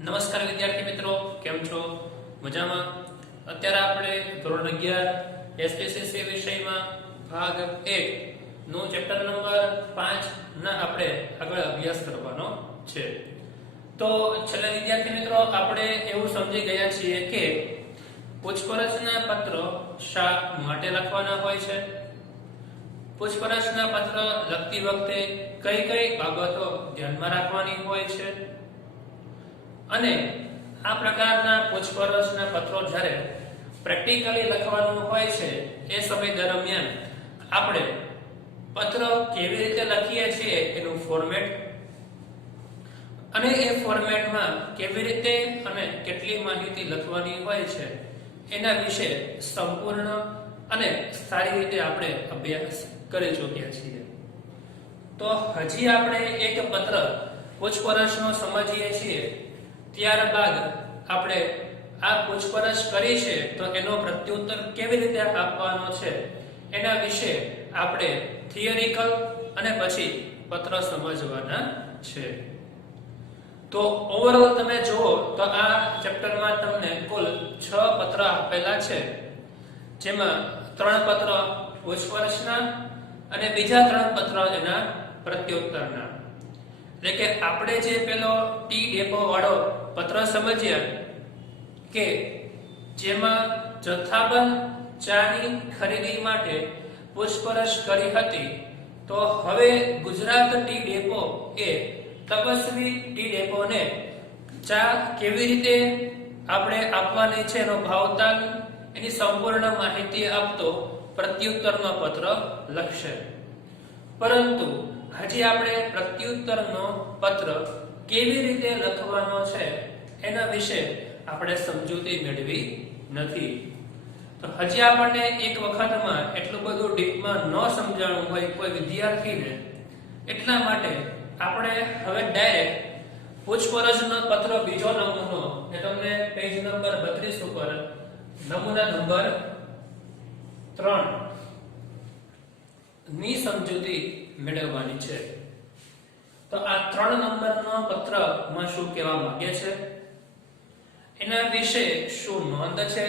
નમસ્કાર વિદ્યાર્થી મિત્રો, કેમ છો? મજામાં? અત્યારે આપણે ધોરણ 11 એસપીસીસી વિષયમાં ભાગ 1 નો ચેપ્ટર નંબર 5 ના આપણે આગળ અભ્યાસ કરવાનો છે. તો છેલ્લા વિદ્યાર્થી મિત્રો આપણે એવું સમજી ગયા છીએ કે પૂછપરછના પત્ર શા માટે લખવાના હોય છે, પૂછપરછના પત્ર લખતી વખતે કઈ કઈ બાબતો ધ્યાનમાં રાખવાની હોય છે, અને આ પ્રકારના પૂછપરછના પત્રો જ્યારે પ્રેક્ટિકલી લખવાનું હોય છે એ સમય દરમિયાન આપણે પત્ર કેવી રીતે લખીએ છીએ એનું ફોર્મેટ અને એ ફોર્મેટમાં કેવી રીતે અને કેટલી માહિતી લખવાની હોય છે એના વિશે સંપૂર્ણ અને સારી રીતે આપણે અભ્યાસ કરી ચૂક્યા છીએ. તો હજી આપણે એક પત્ર પૂછપરછનો સમજીએ છીએ, ત્યારબાદ આપણે આ પૂછપરછ કરી છે તો એનો પ્રત્યુત્તર કેવી રીતે આપવાનો છે એના વિશે આપણે થિયરિકલ અને પછી પત્ર સમજવાના છે. તો ઓવરઓલ તમે જુઓ તો આ ચેપ્ટરમાં તમને કુલ 6 પત્ર આપેલા છે, જેમાં 3 પત્ર પૂછપરછના અને બીજા 3 પત્ર એના પ્રત્યુત્તરના. એટલે કે આપણે જે પેલો ટી ડેપો વાળો પત્ર સમજ્યા કે જેમાં જથ્થાબંધ ચાની ખરીદી માટે પૂછપરછ કરી હતી, તો હવે ગુજરાત ટી ડેપો એ તપસ્વી ટી ડેપોને ચા કેવી રીતે આપણે આપવાની છે એનો ભાવતાલ એની સંપૂર્ણ માહિતી આપતો પ્રત્યુત્તરનો પત્ર લખશે. પરંતુ હજી આપણે પ્રત્યુત્તરનો પત્ર કેવી રીતે લખવાનો છે એના વિશે આપણે સમજૂતી મેળવી નથી. તો હજી આપણને એક વખતમાં એટલું બધું ડીપમાં ન સમજાણું હોય કોઈ વિદ્યાર્થીને, એટલા માટે આપણે હવે ડાયરેક્ટ પૂછપરછનો પત્ર બીજો નમૂનો એ તમને પેજ નંબર 32 ઉપર નમૂના નંબર 3 ની સમજૂતી મેળવવાની છે. તો આ 3 નંબરનો પત્રમાં શું કહેવા માંગે છે, એના વિશે શું નોંધ છે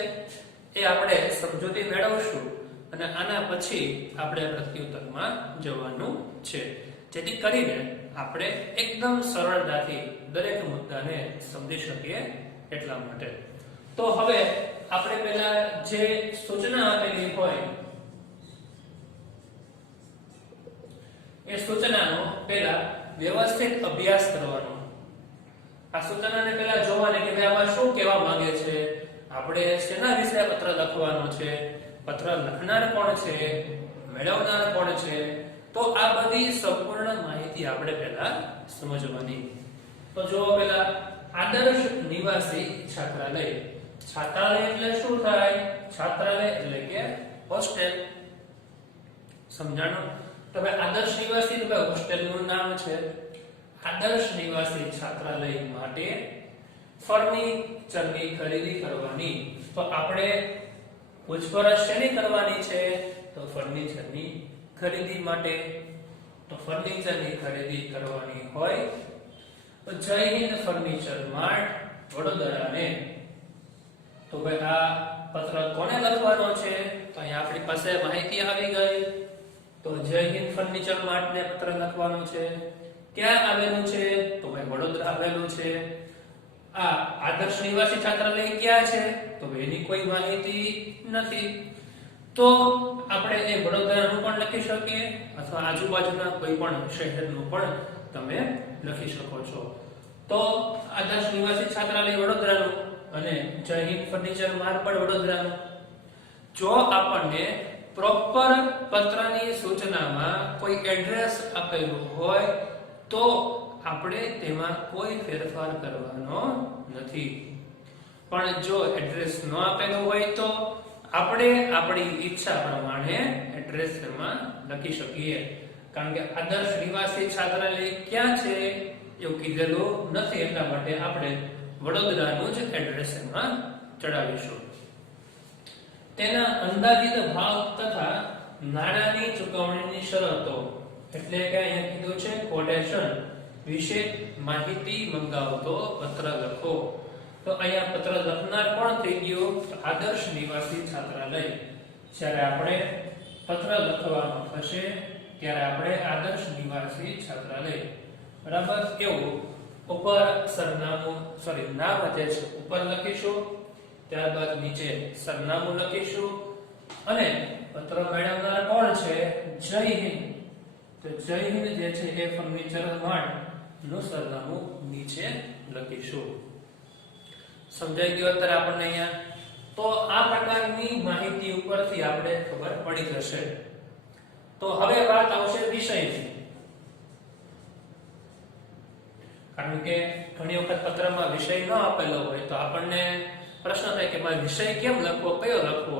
એ આપણે સમજૂતી મેળવશું અને આના પછી આપણે પ્રત્યુત્તરમાં જવાનું છે, જેથી કરીને આપણે એકદમ સરળતાથી દરેક મુદ્દાને સમજી શકીએ એટલા માટે. તો હવે આપણે પહેલા જે સૂચના આપેલી હોય એ સૂચનાનો પહેલા વ્યવસ્થિત અભ્યાસ કરવાનો. આ સૂચનાને પહેલા જોવાની કે ભાઈ આમાં શું કહેવા માંગે છે, આપણે શેના વિશે પત્ર લખવાનો છે, પત્ર લખનાર કોણ છે, મેળવનાર કોણ છે, તો આ બધી સંપૂર્ણ માહિતી આપણે પહેલા સમજવાની. તો જો પહેલા આદર્શ નિવાસી છાત્રાલય. છાત્રાલય એટલે શું થાય? છાત્રાલય એટલે કે હોસ્ટેલ. સમજાણો? તો ભાઈ આદર્શ નિવાસી તો ભાઈ હોસ્ટેલનું નામ છે. આદર્શ નિવાસી છાત્રાલય માટે ફર્નિચરની ખરીદી કરવાની. તો આપણે પૂછપરછ શેની કરવાની છે? તો ફર્નિચરની ખરીદી માટે. તો ફર્નિચરની ખરીદી કરવાની હોય તો જય હિન્દ ફર્નિચર માર્ટ વડોદરાને. તો ભાઈ આ પત્ર કોને લખવાનો છે? તો અહીંયા આપણી પાસે માહિતી આવી ગઈ. તો જય હિન્દ ફર્નિચર માર્ટ ને પત્ર લખવાનો છે. ક્યાં આવેલું છે? તો ભાઈ વડોદરા આવેલું છે. આ આદર્શ નિવાસી છાત્રાલય ક્યાં છે? તો એની કોઈ માહિતી નથી. તો આપણે એ વડોદરાનું પણ લખી શકીએ અથવા આજુબાજુના કોઈ પણ શહેરનું પણ તમે લખી શકો છો. તો આદર્શ નિવાસી છાત્રાલય વડોદરાનું અને જય હિન્દ ફર્નિચર માર્ટ પણ વડોદરાનું. જો આપણને પ્રોપર પત્રની સૂચનામાં કોઈ એડ્રેસ આપેલું હોય તો આપણે તેમાં કોઈ ફેરફાર કરવાનો નથી. પણ જો એડ્રેસ ન આપેલું હોય તો આપણે આપણી ઈચ્છા પ્રમાણે એડ્રેસ એમાં લખી શકીએ. કારણ કે આદર્શ નિવાસી છાત્રાલય ક્યાં છે એવું કીધેલું નથી, એટલા માટે આપણે વડોદરાનું જ એડ્રેસ એમાં ચડાવીશું. તેના અંદાજિત ભાવ તથા નાણાંની ચૂકવણીની શરતો, એટલે કે અહીંયા કીધું છે કોટેશન, વિશે માહિતી મંગાવતો પત્ર લખો. તો અહીંયા પત્ર લખનાર કોણ થઈ ગયો? આદર્શ નિવાસી છાત્રાલય. જ્યારે આપણે પત્ર લખવાનો થશે ત્યારે આપણે આદર્શ નિવાસી છાત્રાલય, બરાબર, કેવું ઉપર સરનામું નામ જે છે ઉપર લખીશું, ત્યારબાદ નીચે સરનામું લખીશું અને પત્ર મેળવનાર કોણ છે? જય હિન્દ. તો જય હિન્દ જે છે એ ફર્નિચર માર્ટ નું સરનામું નીચે લખીશું. સમજાઈ ગયું અત્યારે આપણને અહીંયા? તો આ પ્રકારની માહિતી ઉપરથી આપણે ખબર પડી જશે. તો હવે વાત આવશે વિષયની. કારણ કે ઘણી વખત પત્રમાં વિષય ન આપેલો હોય તો આપણને પ્રશ્ન થાય કે મારે વિષય કેમ લખવો, કયો લખવો?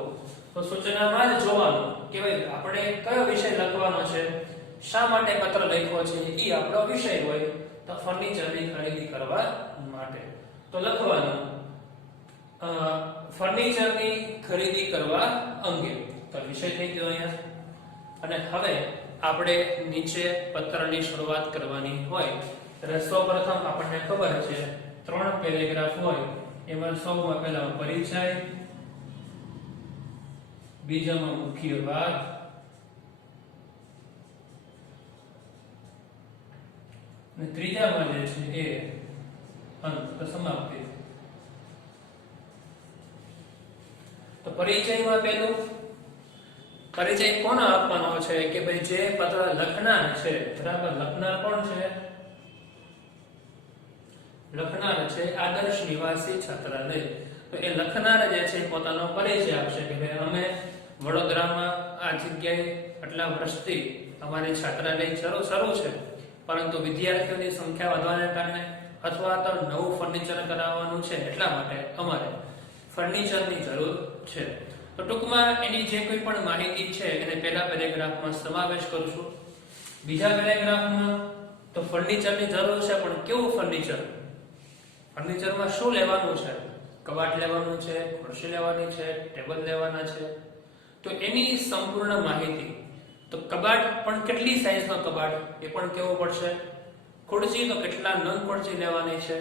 તો સૂચનામાં જ જોવાનું કે ભાઈ આપણે કયો વિષય લખવાનો છે, શા માટે પત્ર લખ્યો છે, એ આપણો વિષય હોય. તો ફર્નિચરની ખરીદી કરવા માટે તો લખવાનું ફર્નિચરની ખરીદી કરવા અંગે. તો વિષય થઈ ગયો અહીંયા. અને હવે આપણે નીચે પત્રની શરૂઆત કરવાની હોય ત્યારે સૌપ્રથમ આપણને ખબર છે 3 પેરેગ્રાફ હોય. એમાં સૌમાં પહેલા પરિચય, બીજામાં મુખ્ય વાત, અને ત્રીજામાં જે છે એ અંત, સમાપ્તિ. તો પરિચયમાં પહેલું પરિચય કોનો આપવાનો છે કે ભાઈ જે પત્ર લખનાર છે, બરાબર, લખનાર કોણ છે? લખનાર છે આદર્શ નિવાસી છાત્રાલય. તો એ લખનાર જે છે પોતાનો પરિચય આપશે કે ભાઈ અમે વડોદરામાં આ જગ્યાએ આટલા વર્ષથી અમારી છાત્રાલય શરૂ છે, પરંતુ વિદ્યાર્થીઓની સંખ્યા વધવાને કારણે અથવા તો નવું ફર્નિચર કરાવવાનું છે એટલા માટે અમારે ફર્નિચરની જરૂર છે. તો ટૂંકમાં એની જે કોઈ પણ માહિતી છે એને પહેલા પેરેગ્રાફમાં સમાવેશ કરશું. બીજા પેરેગ્રાફમાં તો ફર્નિચરની જરૂર છે, પણ કેવું ફર્નિચર, ફર્નિચરમાં શું લેવાનું છે? કબાટ લેવાનું છે, ખુરશી લેવાની છે, ટેબલ લેવાના છે, તો એની સંપૂર્ણ માહિતી. તો કબાટ પણ કેટલી સાઈઝનો કબાટ એ પણ કેવું પડશે, ખુરશી તો કેટલા નંગ ખુરશી લેવાની છે,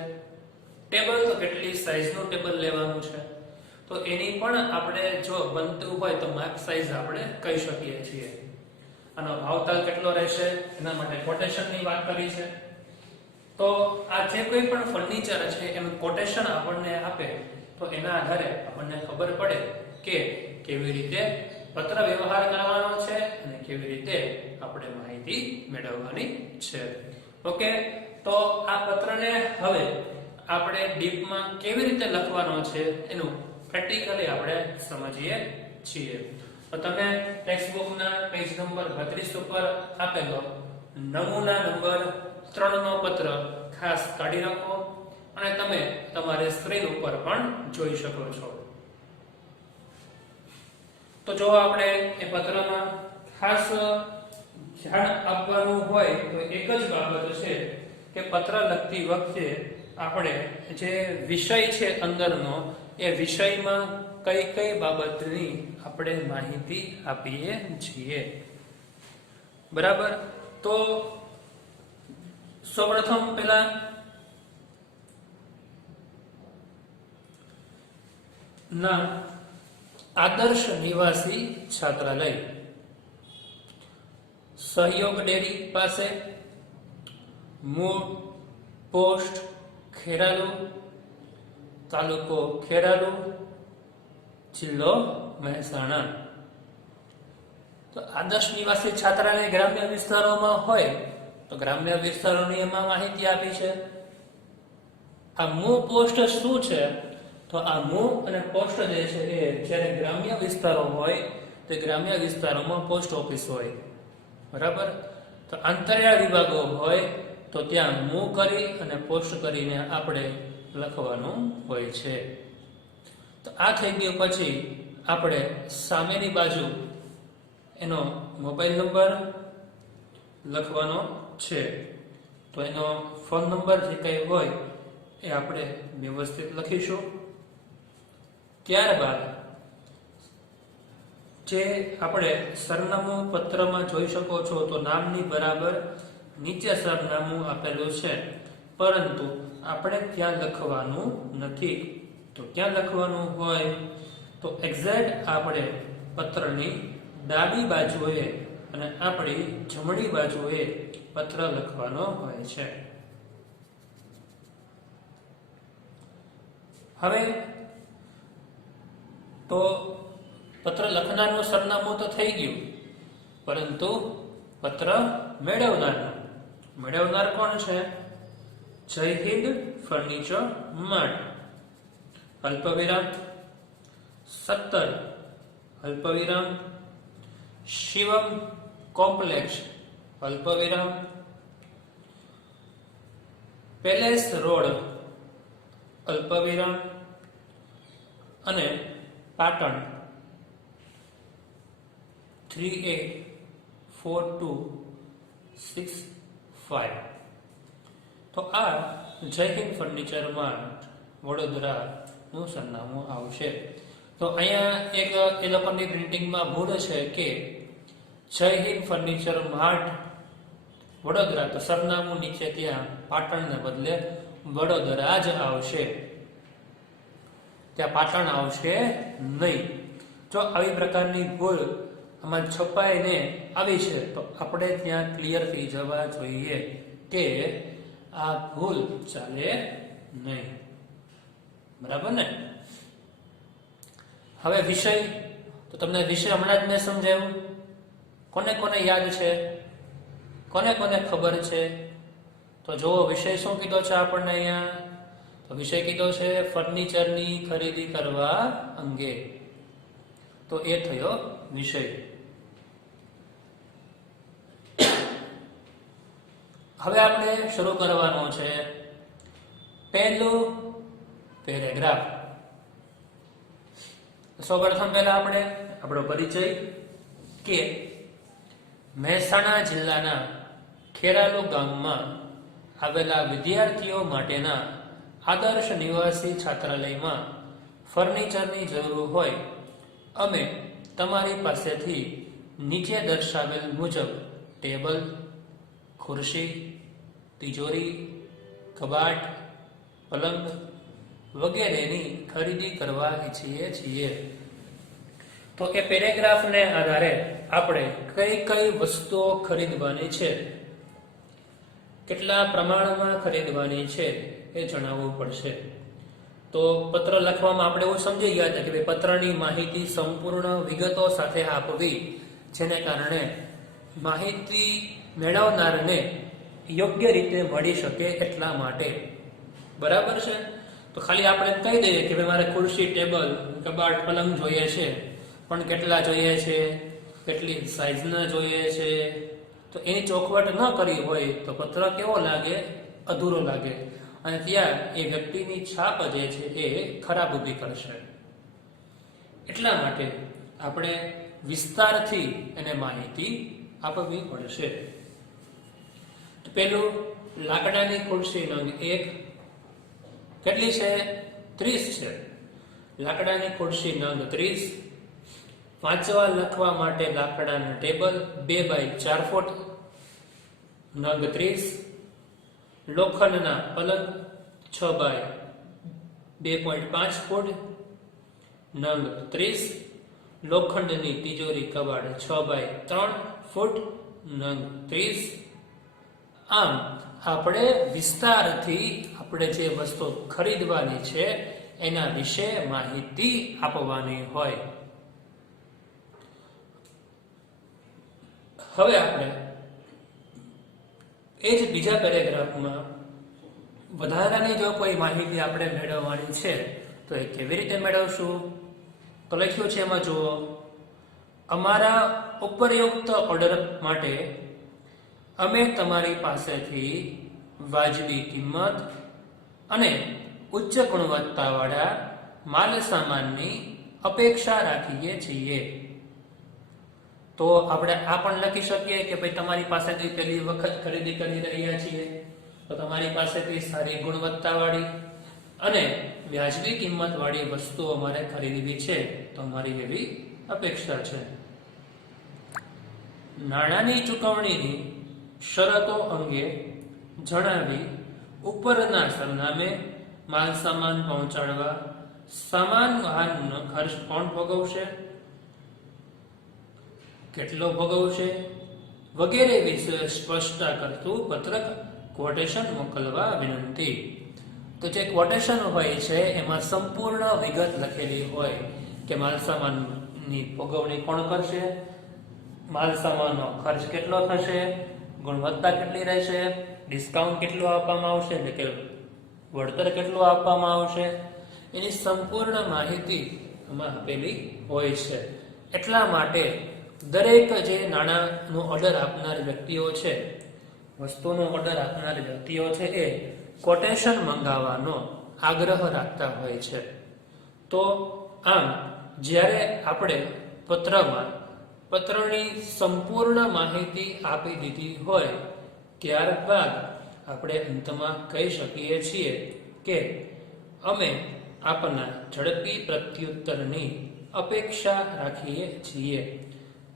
ટેબલ તો કેટલી સાઈઝનું ટેબલ લેવાનું છે. તો એની પણ આપણે જો બનતું હોય તો માપ સાઈઝ આપણે કહી શકીએ છીએ. આનો ભાવતાલ કેટલો રહેશે એના માટે કોટેશનની વાત કરી છે. તો આ જે કોઈ પણ ફર્નિચર છે એનું કોટેશન આપણને આપે તો એના આધારે આપણને ખબર પડે કે કેવી રીતે પત્ર વ્યવહાર કરવાનો છે અને કેવી રીતે આપણે માહિતી મેળવવાની છે. ઓકે, તો આ પત્રને હવે આપણે ડીપમાં કેવી રીતે લખવાનો છે એનું પ્રેક્ટિકલી આપણે સમજીએ છીએ. તો તમે ટેક્સ્ટબુકના પેજ નંબર 32 ઉપર આપેલો નમૂના નંબર 3 નો પત્ર ખાસ કાઢી રાખો અને તમે તમારી સ્ક્રીન ઉપર પણ જોઈ શકો છો. તો જો આપણે એ પત્રમાં ખાસ ધ્યાન આપવાનું હોય તો એક જ બાબત છે કે પત્ર લખતી વખતે આપણે જે વિષય છે અંદરનો એ વિષયમાં કઈ કઈ બાબતની આપણે માહિતી આપીએ છીએ, બરાબર. તો સૌપ્રથમ પહેલા ના આદર્શ નિવાસી છાત્રાલય, સહયોગ ડેરી પાસે, મૂળ પોસ્ટ ખેરાલુ, તાલુકો ખેરાલુ, જિલ્લો મહેસાણા. તો આદર્શ નિવાસી છાત્રાલય ગ્રામ્ય વિસ્તારોમાં હોય તો ગ્રામ્ય વિસ્તારોની એમાં માહિતી આપી છે. આ મૂળ પોસ્ટ શું છે? તો આ મૂળ અને પોસ્ટ જે છે એ જ્યારે ગ્રામ્ય વિસ્તારો હોય તો ગ્રામ્ય વિસ્તારોમાં પોસ્ટ ઓફિસ હોય, બરાબર. તો અંતરિયાળ વિભાગો હોય તો ત્યાં મૂવ કરી અને પોસ્ટ કરીને આપણે લખવાનું હોય છે. તો આ થઈ ગયું. પછી આપણે સામેની બાજુ એનો મોબાઈલ નંબર લખવાનો છે. તો એનો ફોન નંબર જે કંઈ હોય એ આપણે વ્યવસ્થિત લખીશું. ત્યારબાદ જે આપણે સરનામું પત્રમાં જોઈ શકો છો તો નામની બરાબર નીચે સરનામું આપેલું છે, પરંતુ આપણે ત્યાં લખવાનું નથી. તો ક્યાં લખવાનું હોય? તો એક્ઝેક્ટ આપણે પત્રની ડાબી બાજુએ અને આપણી જમણી બાજુએ પત્ર લખવાનો હોય છે. હવે તો પત્ર લખનારનું સરનામું તો થઈ ગયું, પરંતુ પત્ર મેળવનાર કોણ છે? જય હિન્દ ફર્નિચર માર્ટ, અલ્પવિરામ 17 અલ્પવિરામ શિવમ કોમ્પ્લેક્સ અલ્પવિરામ પેલેસ રોડ અલ્પવિરામ અને પાટણ 384265. તો આ જય હિન્દ ફર્નિચર માર્ટ વડોદરા નું સરનામું આવશે. તો અહીંયા એક એ લોકોની પ્રિન્ટિંગમાં ભૂલ છે કે જય હિન્દ ફર્નિચર માર્ટ વડોદરા, તો સરનામું નીચે ત્યાં પાટણને બદલે વડોદરા જ આવશે, ત્યાં પાટણ આવશે નહીં. જો આવી પ્રકારની ભૂલ આમાં છપાઈને આવી છે તો આપણે ત્યાં ક્લિયર થઈ જવા જોઈએ કે આ ભૂલ ચાલે નહીં. બરાબર ને? હવે વિષય, તો તમને વિષય હમણાં જ મેં સમજાવ્યું. કોને કોને યાદ છે? કોને કોને ખબર છે? તો જો વિષય શું કીધો છે આપણને અહીંયા? તો વિષય કીધો છે ફર્નિચરની ખરીદી કરવા અંગે. તો એ થયો વિષય. હવે આપણે શરૂ કરવાનો છે પહેલું પેરેગ્રાફ. સૌપ્રથમ પહેલા આપણે આપણો પરિચય કે મહેસાણા જિલ્લાના ખેરાલુ ગામમાં આવેલા વિદ્યાર્થીઓ માટેના આદર્શ નિવાસી છાત્રાલયમાં ફર્નિચરની જરૂર હોય અમે તમારી પાસેથી નીચે દર્શાવેલ મુજબ ટેબલ, ખુરશી, તિજોરી, કબાટ, પલંગ વગેરેની ખરીદી કરવા ઈચ્છીએ છીએ. તો એ પેરેગ્રાફને આધારે આપણે કઈ કઈ વસ્તુઓ ખરીદવાની છે, કેટલા પ્રમાણમાં ખરીદવાની છે એ જણાવવું પડશે. તો પત્ર લખવામાં આપણે એવું સમજી ગયા હતા કે પત્રની માહિતી સંપૂર્ણ વિગતો સાથે આપવી, જેને કારણે માહિતી મેળવનારને યોગ્ય રીતે મળી શકે એટલા માટે. બરાબર છે? તો ખાલી આપણે કહી દઈએ કે મારે ખુરશી, ટેબલ, કબાટ, પલંગ જોઈએ છે, પણ કેટલા જોઈએ છે, કેટલી સાઈઝના જોઈએ છે, તો એની ચોખવટ ન કરી હોય તો પત્ર કેવો લાગે? અધૂરો લાગે, અને ત્યાં એ વ્યક્તિની છાપ જે છે એ ખરાબ ઊભી કરશે. એટલા માટે આપણે વિસ્તારથી એને માહિતી આપવી પડશે. પેલું લાકડાની ખુરશી નંગ 1 કેટલી છે? 30 છે. લાકડાની ખુરશી નંગ 30. વાંચવા લખવા માટે લાકડાનું ટેબલ 2x4 ફૂટ નંગ 30. લોખંડના પલંગ 6x2.5 ફૂટ નંગ 30. લોખંડની તિજોરી કબાટ 6x3 ફૂટ નંગ 30. આમ આપણે વિસ્તારથી આપણે જે વસ્તુ ખરીદવાની છે એના વિશે માહિતી આપવાની હોય. હવે આપણે એ જ બીજા પેરેગ્રાફમાં વધારાની જો કોઈ માહિતી આપણે મેળવવાની છે તો એ કેવી રીતે મેળવશું? તો લખ્યું છે એમાં જુઓ, અમારા ઉપરયુક્ત ઓર્ડર માટે અમે તમારી પાસેથી વાજબી કિંમત અને ઉચ્ચ ગુણવત્તાવાળા માલ સામાનની અપેક્ષા રાખીએ છીએ. તો આપણે આ પણ લખી શકીએ કે ભાઈ તમારી પાસેથી પહેલી વખત ખરીદી કરી રહ્યા છીએ, તો તમારી પાસેથી સારી ગુણવત્તાવાળી અને વ્યાજબી કિંમતવાળી વસ્તુઓ અમારે ખરીદવી છે, તો અમારી એવી અપેક્ષા છે. નાણાંની ચૂકવણીની શરતો અંગે જણાવી ઉપરના સરનામે માલસામાન પહોંચાડવા સમાન વાહનનો ખર્ચ કોણ ભોગવશે, કેટલો ભોગવશે વગેરે વિશે સ્પષ્ટતા કરતું પત્રક ક્વોટેશન મોકલવા વિનંતી. તો જે ક્વોટેશન હોય છે એમાં સંપૂર્ણ વિગત લખેલી હોય કે માલસામાનની ભોગવણી કોણ કરશે, માલસામાનનો ખર્ચ કેટલો થશે, ગુણવત્તા કેટલી રહેશે, ડિસ્કાઉન્ટ કેટલું આપવામાં આવશે એટલે કે વળતર કેટલું આપવામાં આવશે, એની સંપૂર્ણ માહિતી આમાં આપેલી હોય છે. એટલા માટે દરેક જે નાણાંનો ઓર્ડર આપનાર વ્યક્તિઓ છે, વસ્તુનો ઓર્ડર આપનાર વ્યક્તિઓ છે, એ કોટેશન મંગાવવાનો આગ્રહ રાખતા હોય છે. તો આમ જ્યારે આપણે પત્રની સંપૂર્ણ માહિતી આપી દીધી હોય ત્યારબાદ આપણે અંતમાં કહી શકીએ છીએ કે અમે આપના ઝડપી પ્રત્યુત્તરની અપેક્ષા રાખીએ છીએ.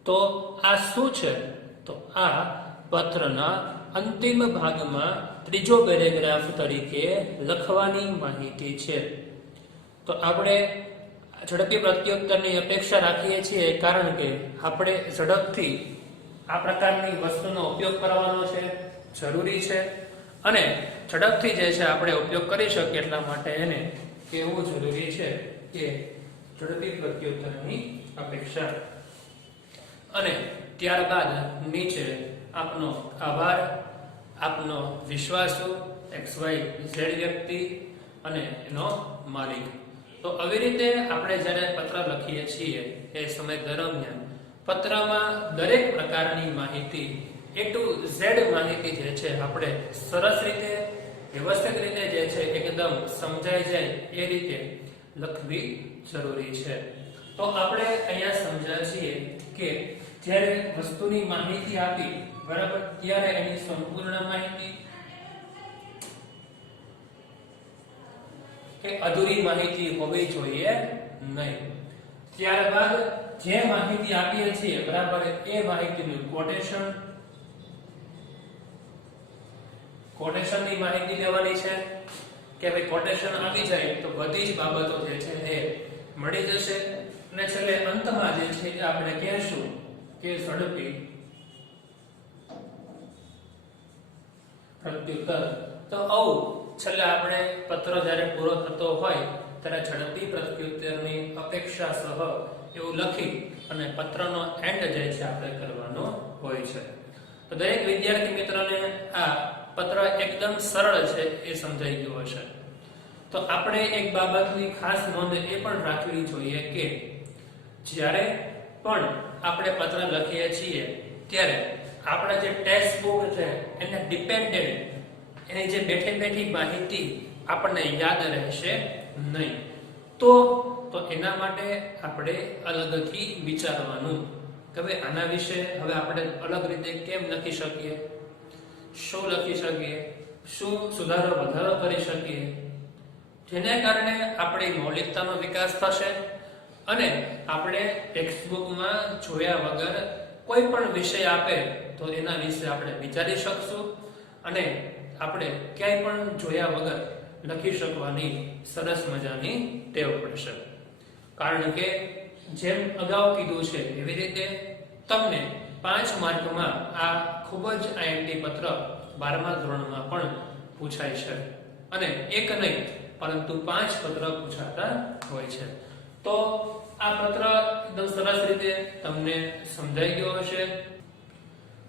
તો આ શું છે? તો આ પત્રના અંતિમ ભાગમાં ત્રીજો પેરેગ્રાફ તરીકે લખવાની માહિતી છે. તો આપણે ઝડપી પ્રત્યુત્તરની અપેક્ષા રાખીએ છીએ કારણ કે આપણે ઝડપથી આ પ્રકારની વસ્તુનો ઉપયોગ કરવાનો છે, જરૂરી છે, અને ઝડપથી જે છે આપણે ઉપયોગ કરી શકીએ એટલા માટે એને કહેવું જરૂરી છે કે ઝડપી પ્રત્યુત્તરની અપેક્ષા. અને ત્યારબાદ નીચે આપનો આભાર, આપનો વિશ્વાસુ XYZ વ્યક્તિ અને એનો માલિક. તો આવી રીતે આપણે જ્યારે પત્ર લખીએ છીએ એ સમય દરમિયાન પત્રમાં દરેક પ્રકારની માહિતી A to Z માહિતી જે છે આપણે સરસ રીતે વ્યવસ્થિત રીતે જે છે એકદમ સમજાઈ જાય એ રીતે લખવી જરૂરી છે. તો આપણે અહીંયા સમજ્યા છીએ કે જ્યારે વસ્તુની માહિતી આપી બરાબર ત્યારે એની સંપૂર્ણ માહિતી કે અધૂરી માહિતી હોવી જોઈએ નહીં. ત્યારબાદ જે માહિતી આપીએ છીએ બરાબર એ માહિતીનું કોટેશનની માહિતી લેવાની છે કે ભાઈ કોટેશન આવી જાય તો બધી જ બાબતો જે છે એ મળી જશે. અને છેલ્લે અંતમાં જે છે આપણે કહેશું કે ઝડપી પ્રત્યુત્તર. તો આવું છેલ્લે આપણે પત્ર જ્યારે પૂરો થતો હોય ત્યારે ઝડપી પ્રત્યુત્તરની અપેક્ષા સહ એવું લખી અને પત્રનો એન્ડ જે છે આપણે કરવાનો હોય છે. તો દરેક વિદ્યાર્થી મિત્રોને આ પત્ર એકદમ સરળ છે એ સમજાઈ ગયું હશે. તો આપણે એક બાબતની ખાસ નોંધ એ પણ રાખવી જોઈએ કે જ્યારે પણ આપણે પત્ર લખીએ છીએ ત્યારે આપણા જે ટેક્સ્ટ બુક છે એને ડિપેન્ડન્ટ એની જે બેઠી માહિતી આપણને યાદ રહેશે નહીં. તો એના માટે આપણે અલગથી વિચારવાનું કે ભાઈ આના વિશે હવે આપણે અલગ રીતે કેમ લખી શકીએ, શું લખી શકીએ, શું સુધારો વધારો કરી શકીએ, જેને કારણે આપણી મૌલિકતાનો વિકાસ થશે અને આપણે ટેક્સ્ટ બુકમાં જોયા વગર કોઈ પણ વિષય આપે તો એના વિશે આપણે વિચારી શકશું અને આપણે ક્યાંય પણ જોયા વગર લખી શકવાની સરસ મજાની ટેવ પડશે. કારણ કે જેમ અગાઉ કીધું છે એવી રીતે તમને 5 માર્કમાં આ ખૂબ જ IMT પત્ર 12મા ધોરણમાં પણ પૂછાય છે અને એક નહીં પરંતુ 5 પત્ર પૂછાતા હોય છે. તો આ પત્ર એકદમ સરસ રીતે તમને સમજાઈ ગયો હશે.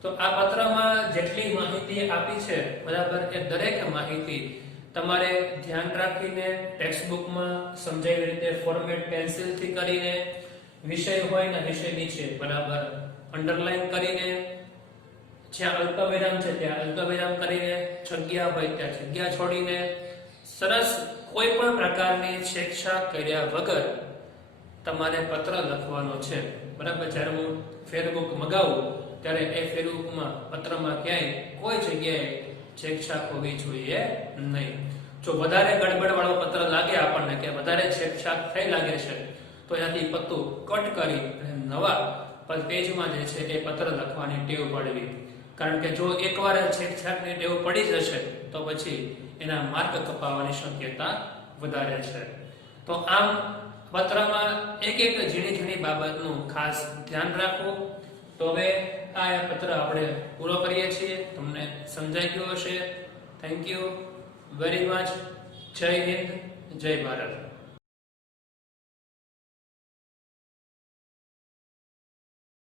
તો આ પત્રમાં જેટલી માહિતી આપી છે બરાબર એ દરેક માહિતી તમારે ધ્યાન રાખીને ટેક્સ્ટ બુકમાં સમજાવી રીતે ફોર્મેટ પેન્સિલથી કરીને વિષય હોય ને વિષય નીચે બરાબર અંડરલાઈન કરીને જ્યાં અલ્પવિરામ છે ત્યાં અલ્પવિરામ કરીને જગ્યા હોય ત્યાં જગ્યા છોડીને સરસ કોઈ પણ પ્રકારની છેકછાક કર્યા વગર તમારે પત્ર લખવાનો છે બરાબર. જ્યારે હું ફેરબુક મગાવું ત્યારે એ ફેરબુકમાં પત્રમાં ક્યાંય કોઈ જગ્યાએ છેકછાક હોવી જોઈએ નહીં. જો વધારે ગડબડ વાળો પત્ર લાગે આપણને કે વધારે છેકછાક થઈ લાગે છે તો એનાથી પત્તું કટ કરી નવા પેજમાં જે છે એ પત્ર લખવાની ટેવ પાડવી. કારણ કે જો એકવાર છેકછાકની ટેવ પડી જશે તો પછી એના માર્ક કપાવવાની શક્યતા વધારે છે. તો આમ પત્રમાં એક એક ઝીણી ઝીણી બાબતનું ખાસ ધ્યાન રાખવું. તો હવે આ પત્ર આપણે પૂરો કરીએ છીએ. તમને સમજાઈ ગયું હશે. Thank you very much. જય હિન્દ, જય ભારત.